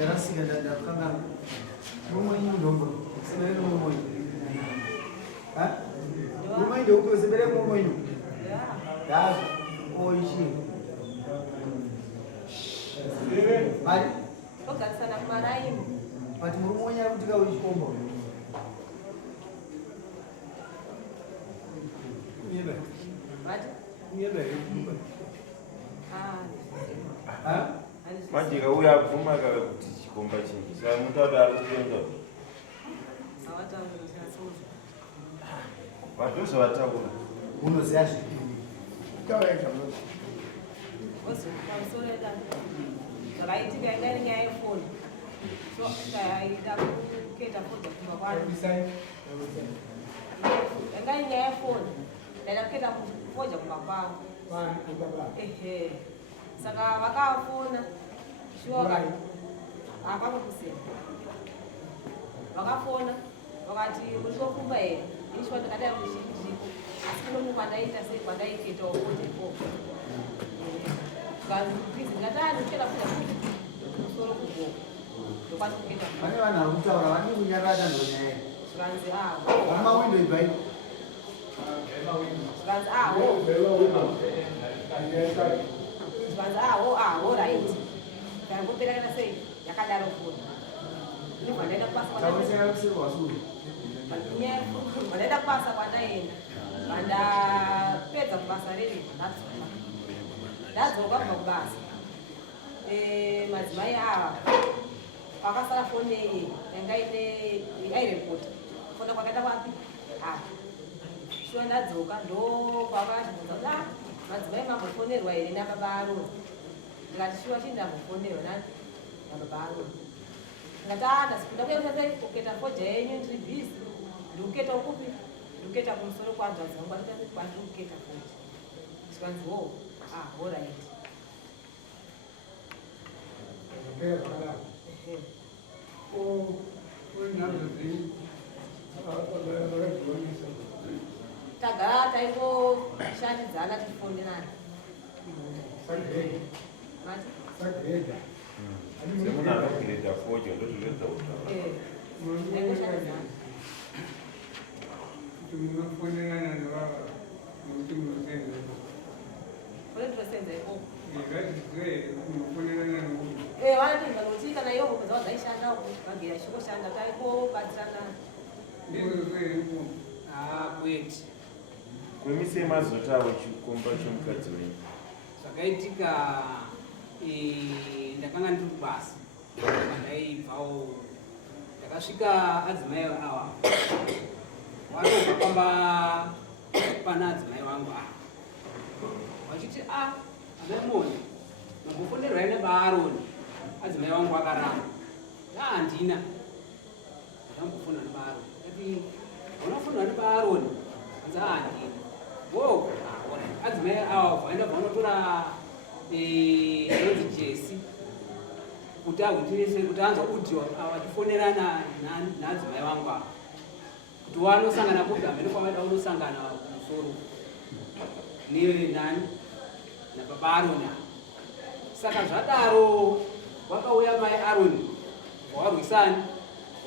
era siga da kanga mumwenyu ndombo sebele mumwenyu ha mumwenyu ndombo sebele mumwenyu ya oishi bali okasana maraimu ati mumwenyu akutika uikombo niebe bati niebe ha majika uya abvuma kaka kuti chikomba chingi saka mutaura ari kuenda vatozo vataura unoziya zvipi zvakaitika inga iri nyaya yefoni so aida kuketa fodza kumba kwano yanga iri nyaya yefoni ndaida kuketa fodza kumba kwavo ehe saka vakafona shuwa apapo kusema vakafona vakati muri kokumba here ishuwa ndakadai kuzviko asi kuno munhu kwandaita sei kwandaiketawo fodza ikoko bizi ngatani kuketa fodza kuti musoro kugoko ndokwanisa kuketa pane vanhu vari kutaura vani kunyarata ndonyaya zvikanzi vamawindo ibai zvikanzi zvikanzi right kangoperekana sei yakadaro foni ndibva ndaenda ndaenda kubasa kwandaenda vandapedza kubasa riri ndadzoka kubva kubasa madzimai ava pakasara foni iyi yanga ine airekota fona kwakaita kwapi shuwa ndadzoka ndopavachibvunza kuti madzimai mambofonerwa here nababa aroni ndikati shuwa chii ndambofonerwa nababa aroni ndikati ndasikunda kuyausasai kuketa foja yenyu ndiri bhizi ndikuketa ukupi ndikuketa kumusoro kwanzu adzangu kwandiri kuketa foja zvikanzi wo alright tagara taingoshandidzana tifonderana semunhu anogireta fojo ndozviredza kutaura taingoshandidzana olendirosenza ikoko vanotinza nokuti kana iyo hope dzavo dzaishanda vagera chikoshanda taikobatsirana kwete kwemise mazotawo chikomba chomukadzi wenyu zvakaitika ndakanga ndiri kubasa ndaibvawo ndakasvika adzimai ava vanofamba pana adzimai vangu ava vachiti anaimoni mambofonerwai nebaaroni adzimai vangu akaramba handina ndambofona nebaaroni ati vanofonwa nebaaroni anzi handina wo adzimai ava vaenda vanotora anonzi jesi kuti agwitirese kuti anzwa audio avatifonerana naadzimai vangu ava kuti wanosangana kuti hamene kwavaida unosangana kumusoro nani nababa aroni saka zvadaro wakauya mai aroni wawarwisani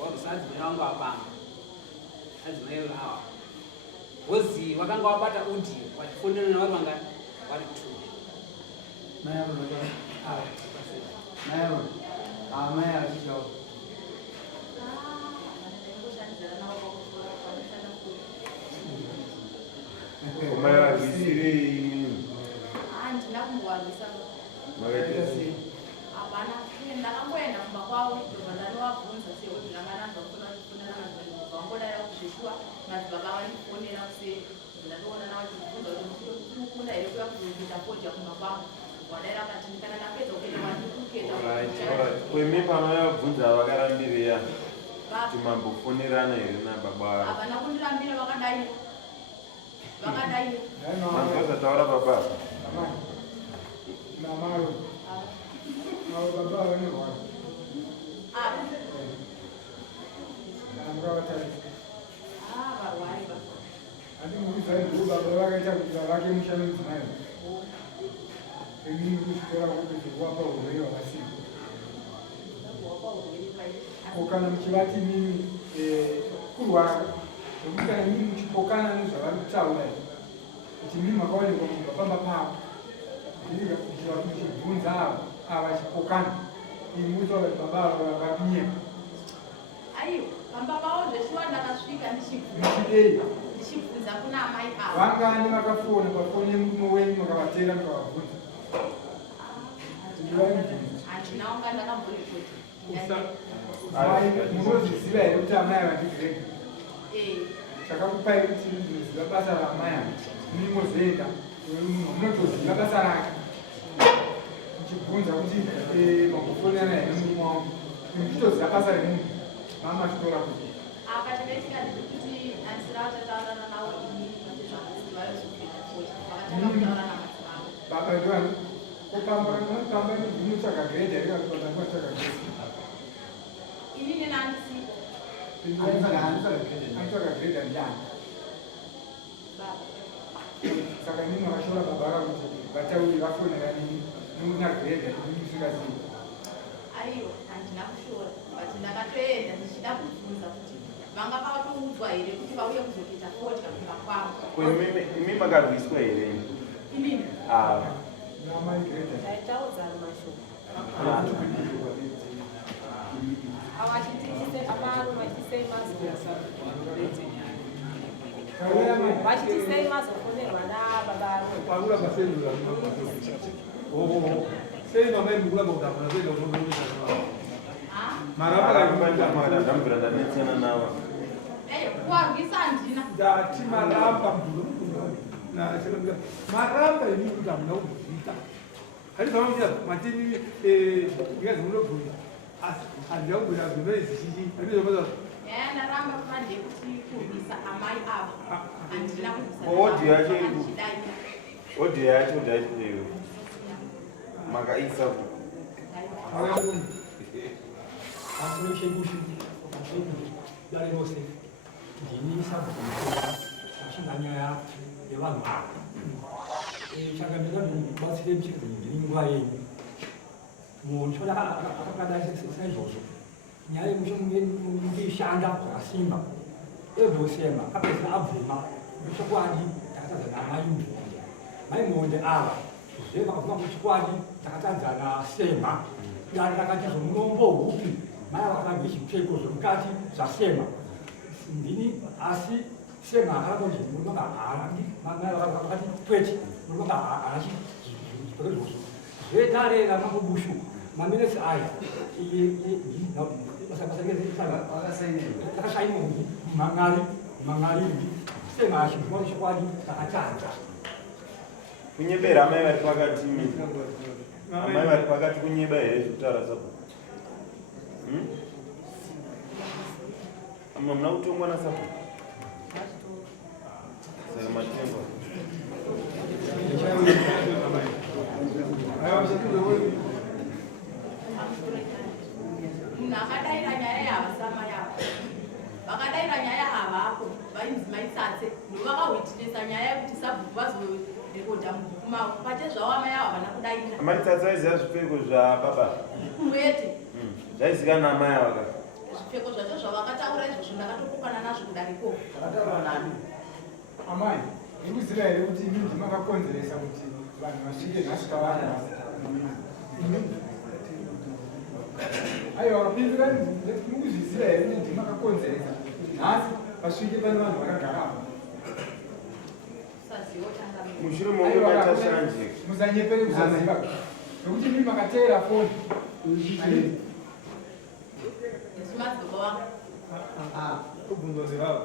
warwisa adzimai vangu apamba adzimai ava wozi wakanga wabata audio watifonerana vari vangani vari 2 mai achichao umavarwisirei imini handina kumbovarwisa makaita sei hapana ndakangoenda kumba kwavo ndobva ndanovabvunza sekuti ndanga ndazvafuna kufonera madzibaba vangodara kuzvishuwa madzibaba vandifonera kusei ndandoona navachibvunza kuti mukunda here kuya kuzoita foja kumba kwavo wadaira kati kana ndapedza kuketa kwandikuketa kweme panovabvunza vakarambireya kuti mambofonerana here nababa avo havana kundirambira vakadai manzvazataura baba Ini kusukura kuti wapa urewa basi. chipokana muchivati mimi kurwara nokuti kana mimi muchipokana nezvavari kutaura kuti mimi makaonekwa munhu wapamba pavo muchibvunza ava chipokana ini mutaura kuti baba vakanyema aiwa pamba pavo zveshuwa ndakasvika ndichibvunza kuna amai avo vangani vakafona pafoni yemurume wenyu makavatera mukavabvunza handina unga ndakambonekoti munozviziva here kuti amai avandigrega chakakupai kuti munoziva basa raamai ava mimozoenda munotoziva basa rake muchibvunza kuti makufonana here murume wangu muchitoziva basa remunhu mama chitora kuti akatevetika ndikuti handisiravatataurirana navo ini atezvakuzivayozokuita foti vakatanga kutaura namadzimavo baba ndivani kupamba ndinotsvaga grade yaikakutota ndinotsvaga grade inini nandisi aitsvaga grade andiani saka nini makashora baba vakakuti vatauri vafonera nini nomuna grade musingazivi aiwa handina kushora but ndakatoenda ndichida kubvunza kuti vanga vakatoudzwa here kuti vauye kuzokuita foti kakuva kwavo imi makarwiswa here inini namai grade taitaudzana mashoko vachitisei mazofonerwa nababa sei mamai mukula mautama sei marambira ndanetsana navo kuwarwisa handina ndati maramba maramba ini kuti hamuna kuzviita handizvamaita matini ngezvamunobvunza asi handina kubvira zvinoizizhinji handizvamaza yaya ndaramba kuva ndekuti kurwisa amai avo handina Audio yacho iri ku- kurwisa audio yacho ndaiyo makaisa dare rose ndini sabhukuaa achinga nyaya yevanhu ava saka ndingabatsire ndini nguva yenyu munhu akakada saizvozvo nyaya yemushanda zvakasimba ebhosema apedza abvuma muchokwadi takatadzana amai mvunja mai monde ava zve vakabvuma muchikwadi takatadzana sema dare rakati zvomunombo hupi mai vakadzi zvipfeko zvemukati zvasema ndini asi sema akati munonga mai vakati tweti munonga haana zvipfeko izvozvo zvedare ramambobushu maminesi aya takashainongi mang'ari sema achibvuma muchokwadi takatadza kunyebera amai vari pakati amai vari pakati kunyeba here zvekutaura sabhuku ama muna kutongwa nasabhuku saka matengwa munhu akadaira nyaya yava samai avo vakadaira nyaya avapo vainzi maitsatse ndovakahwitinisa nyaya yekuti sabhuku vazorekodha mubhuku mavo pachezvavo amai avo havana kudaira amaitsatsa aiziva zvipfeko zvababa kwete zvaizikana amai ava kaka zvipfeko zvacho zvavakataura izvozvo ndakatokokana nazvo kudariko Akataura nani? amai ndikuziva here kuti imi ndimakakonzeresa kuti vanhu vasvike nhasi kavana aiwa vakapindura ndikuzviziva here kuti ndimakakonzeresa kuti nhasi vasvike pane vanhu vakagara apa sazivo tanga mushure momwe matashanje musanyepere kusaziva nokuti imi makateera foni nesu madzibaba vangu kubvunzwa zevavo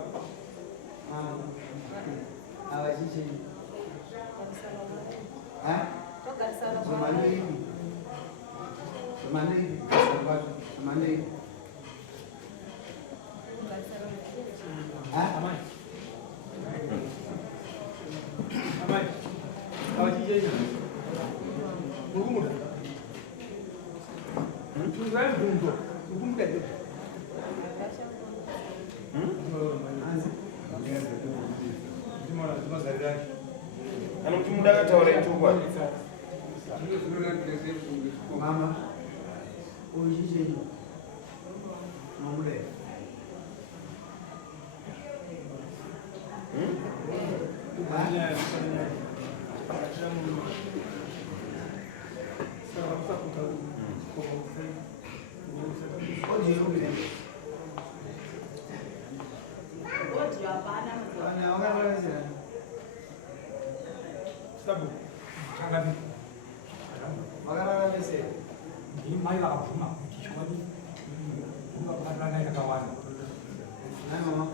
Ava chichi. togarisana Zomanei. Zomanei. Zomanei. Zomanei. amai amai avachichenya murikumuda tunzai bvunzo murikumuda ndimazariracho kana kuti muda akataura ichokwadi Mama. Uyu chichi. yirumire. Bodi hapana Wana wakavazira. sabu chakati Wakarara vese. ndini mai vakabvuma kuti chokwadi vakatanga yakawanda Nani mama?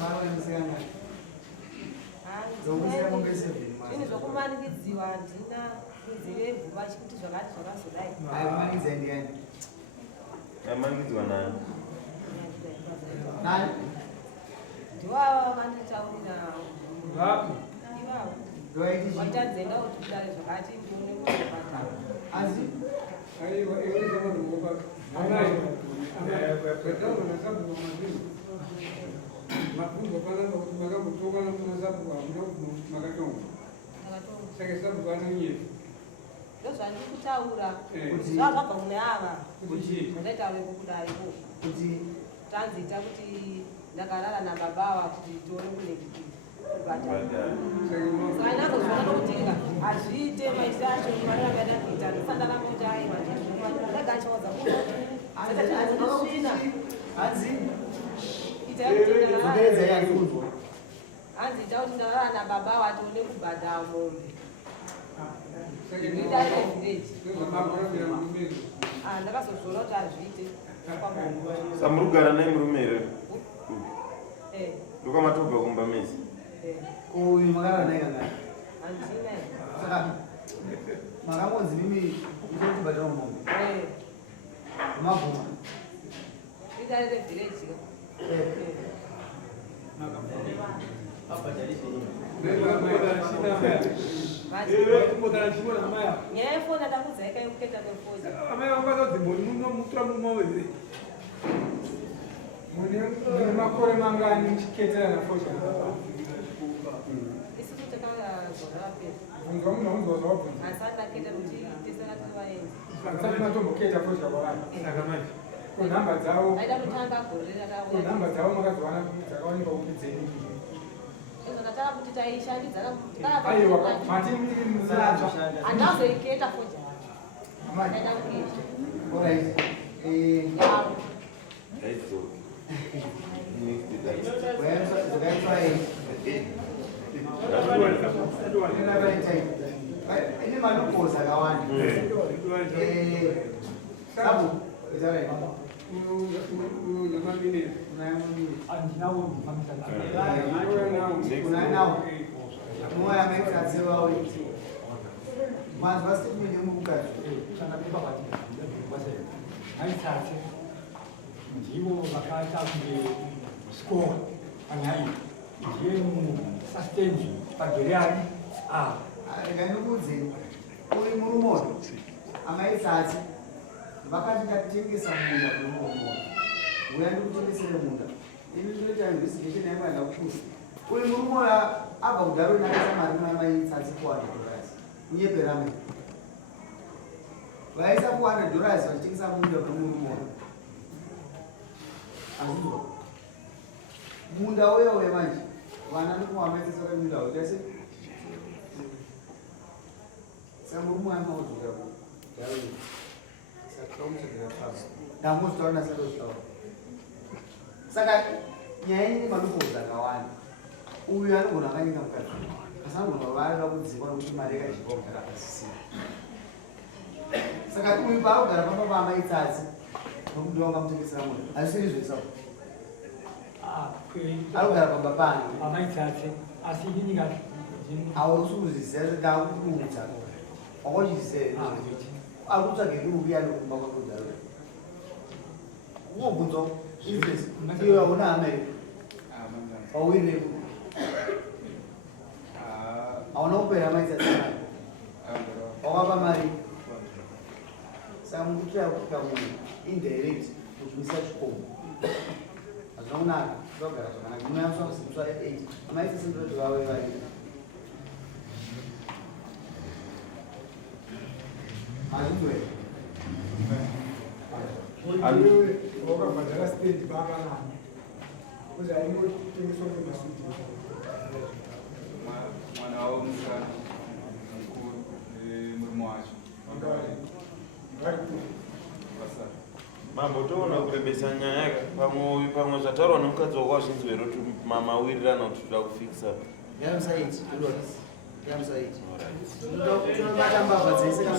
Mara wemsekanga. Zokusira mombe 7. Zvini zvokumanikidziwa handina kuzive vachikuti zvakati zvakazodai. Aikumanikidzai ndiani? Amanikidzwa nayo. Nani? Ndivavo vanditaurira Vapi? ivavo Ndoaiti chi? watadzenda kuti kudare zvakati ndione kuzvipatara. Asi? Aiwa, iwe ndizvo ndinokupa. Amai, kwetauro nasabu wamazvino. Mabvunzo panapa kuti makambotoka nasabu hamuna kuti makatonga. Ndakatonga. Saka sabu vanonyeva. Ndozvandiri kutaura Kuti zvabva kune ava Kuti zvandaitaureko kudareko kuti tanzita kuti ndakarara nababa kuti tione kunekuti kubhadhara. Saka ndazozviona nokutenga hazviite maitiro acho vanenge ndakuita ndosandakangoti aiwa ndagachawadza hanzi hanzi ita kuti ndarara nababa watione kubhadhara mombe saka ndidare village ndozvamakurambira mumbezo. ndakazozviona kuti hazviite Samurugara naye murume here. Eh, Ndokamatoga kumba mezi. eh, uyu makarara naye kangani. handina Saka makangonzi mimi ndiri kubhadhara mombe. Mabvuma. idare revillage Kumbotara chimwe na maya. nyaya yefoni ndakudza yakaikuketa kwefoni Amaya wakati zimboni muno mutura mumo here. Mune makore mangani muchiketera nafosha? isusu takazora pera Bvunzwa munobvunzwa zvawabvunza. asati ndaketa kuti tesana tivaenzi Musati matomboketa fosha kwavanhu. Saka manje. Kunhamba dzavo, aida kutanga gore ratauya kunhamba dzavo makazowana dzakaonekwa kuti dzenyu. izonatara kuti taishandidzana Aiwa, matini musanzwa. handazoiketa foja Amai, aida kuita Alright. yavo Aidzo. Zvakaitwa ine manopoza akawanda. Sabu, itarai. uyu nemaminera. handinawo ndifambisa Unayo nawo. Moya mekadzeva uyu. Manzwa statement yomukadzi. chakapepa aitsatse ndivo vakaita kunge skora panyaya ndiye sustenji pagere ari Ndikandikuudzeni, uyu murumoto amaitsatsi vakati ndatengesa munda kune murumoto. Uya ndikutengesere munda. Ini ndinoita investigation yangu yandakupusa. Uyu murumoto abva kudaro nakaisa mari mamaitsatsi $400. Unyeperame. Vaisa $400 vachitengesa munda kune murumoto. Azvizwa. Munda uya manje. Vana ndikuwamaitsisa kwa munda uya sei. Saka murume amaudzuka kudaro. Saka umusagara pasi. Ndamuzitaura nasakuzitaura. Saka nyaya ine manopoza akawanda. Uyu anogona akanyika mukadzi. Asi anogona vaada kudzikwa nokuti mari yakazhikwa kugara pasisina. Saka uyu paakugara pamba paamaitsatsi nokuti wangamutengesera munhu. Hazvisiri zvesapo. Anogara pamba pano. amaitsatse asi ininga Hausi kuzviziva kuti ndakukuudza. Wakochiziva. Akutsvage kurupi anokumba kwakudaro. Unobvunzwa business. Iwe hauna hama here. Wawirirepo. Hauna kupera maitsatsi mari. Wakapa mari. Saka mukutora kusvika munhu indirect kuchimisa chikomo. Hazvina kunaka. Zvogara zvakanaka. Munoyaniswa kuziviswa 8. Amaitsatsi ndoti vave vari. Hazvizwe. Iwe wakabhadhara stendi bakanani. Kuzi hainotengeswa ngemasudi. Mwana wao msana mkuu murume wacho Vari kuri. basa Mambo toona kurebesa nyaya yaka pamwe zvatarwa nomukadzi wako wazvinzwero kuti mamawirirana kuti toda kufikisa. Yamusaiti, yamusaiti. Ndio tunabata mbava dzese kama